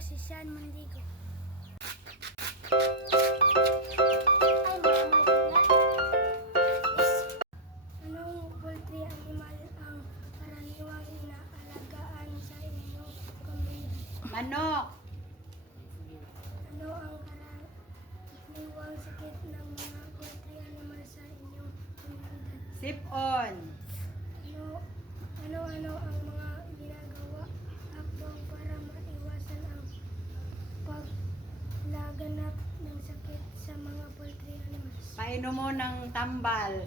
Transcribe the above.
si Sean Mandigo. Anong poultry animal ang karaniwang inaalagaan sa inyong komunidad? Manok. Ano ang karaniwang sakit ng mga poultry animal sa inyong komunidad? Sipon. Ano ang mga ginagawa hakbang para maiwasan ang paglaganap ng sakit sa mga poultry animals? Painom mo ng tambal.